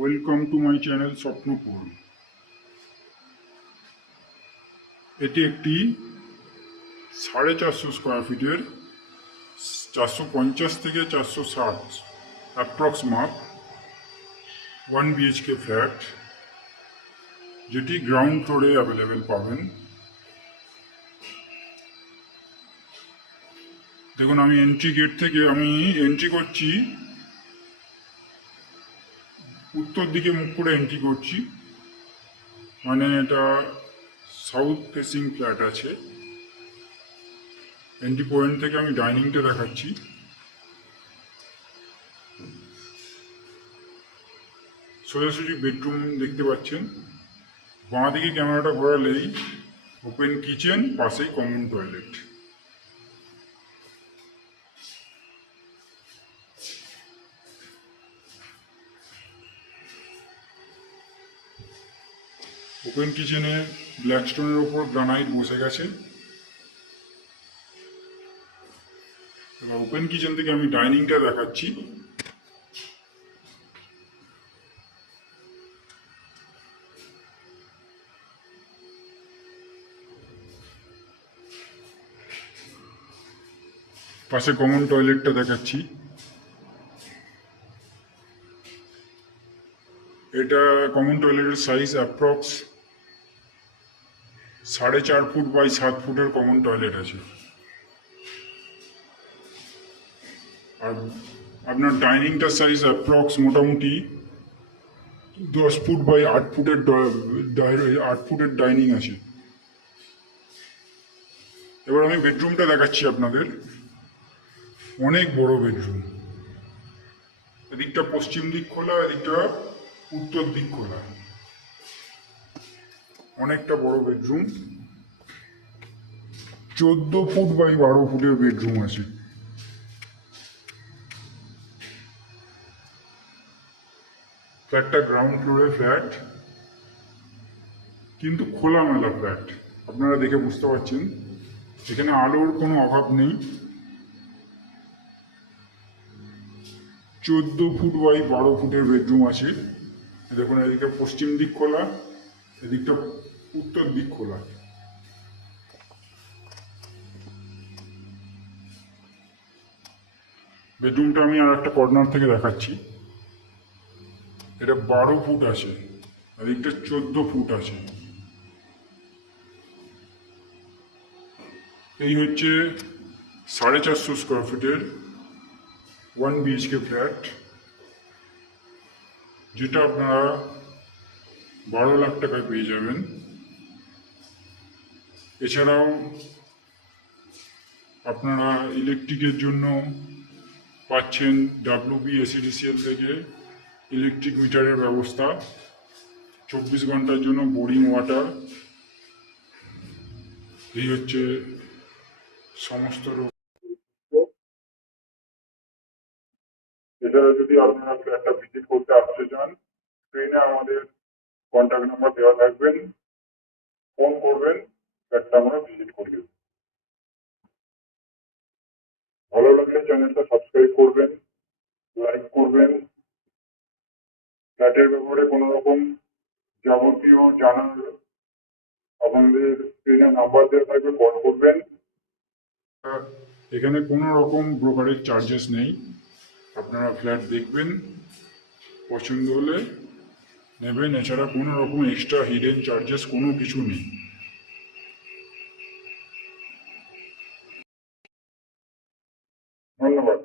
Welcome to my channel Swapnapur. এটি একটি 450 square ফিটের 450 থেকে 460 অ্যাপ্রক্স মাপ 1 BHK ফ্ল্যাট, যেটি গ্রাউন্ড ফ্লোরে অ্যাভেলেবেল পাবেন। দেখুন, আমি এন্ট্রি গেট থেকে এন্ট্রি করছি, উত্তর দিকে মুখ করে এন্ট্রি করছি, মানে এটা সাউথ ফেসিং ফ্ল্যাট আছে। এন্ট্রি পয়েন্ট থেকে আমি ডাইনিংটা দেখাচ্ছি। সোজাসুজি বেডরুম দেখতে পাচ্ছেন। বাঁ দিকে ক্যামেরাটা ঘোরালেই ওপেন কিচেন, পাশেই কমন টয়লেট। ওপেন কিচেনে ব্ল্যাক স্টোনের ওপর গ্রানাইট বসে গেছে। এবার ওপেন কিচেন থেকে আমি ডাইনিংটা দেখাচ্ছি। পাশে কমন টয়লেটটা দেখাচ্ছি। এটা কমন টয়লেটের সাইজ অ্যাপ্রক্স 4.5 ফুট বাই 7 ফুটের কমন টয়লেট আছে। আর আপনার ডাইনিংটার সাইজ অ্যাপ্রক্স মোটামুটি 10 ফুট বাই 8 ফুটের ডাইনিং আছে। এবার আমি বেডরুমটা দেখাচ্ছি আপনাদের। অনেক বড় বেডরুম। এদিকটা পশ্চিম দিক খোলা, এদিকটা উত্তর দিক খোলা। অনেকটা বড় বেডরুম। 14 ফুট বাই 12 ফুটের বেডরুম আছে। ফ্ল্যাটটা গ্রাউন্ড ফ্লোরে ফ্ল্যাট, কিন্তু খোলামেলা ফ্ল্যাট। আপনারা দেখে বুঝতে পারছেন এখানে আলোর কোনো অভাব নেই। 14 ফুট বাই 12 ফুটের বেডরুম আছে। দেখুন, এদিকে পশ্চিম দিক খোলা, এদিকটা উত্তর দিক খোলা। বেডরুমটা আমি আর একটা কর্নার থেকে দেখাচ্ছি। এটা 12 ফুট আছে, এদিকটা 14 ফুট আছে। এই হচ্ছে 450 স্কোয়ার ফিটের 1 BHK ফ্ল্যাট, যেটা আপনারা 12 লাখ টাকায় পেয়ে যাবেন। এছাড়াও আপনারা ইলেকট্রিকের জন্য পাচ্ছেন WBSEDCL থেকে ইলেকট্রিক মিটারের ব্যবস্থা, 24 ঘন্টার জন্য বোরিং ওয়াটার। এই হচ্ছে সমস্ত এছাড়া যদি আপনারা ফ্ল্যাটটা ভিজিট করতে আসতে চান, স্ক্রিনে আমাদের কন্ট্যাক্ট নাম্বার দেওয়া থাকবেন, ফোন করবেন, ফ্ল্যাটটা আমরা ভিজিট করে দেবো। ভালো লাগলে চ্যানেলটা সাবস্ক্রাইব করবেন, লাইক করবেন। ফ্ল্যাটের ব্যাপারে কোনো রকম যাবতীয় জানার আপনাদের স্ক্রিনে নাম্বার দেওয়া থাকবে, কল করবেন। এখানে কোনো রকম ব্রোকারেজ চার্জেস নেই। আপনারা ফ্ল্যাট দেখবেন, পছন্দ হলে নেবেন। এছাড়া কোনো রকম এক্সট্রা হিডেন চার্জেস কোনো কিছু নেই। ধন্যবাদ।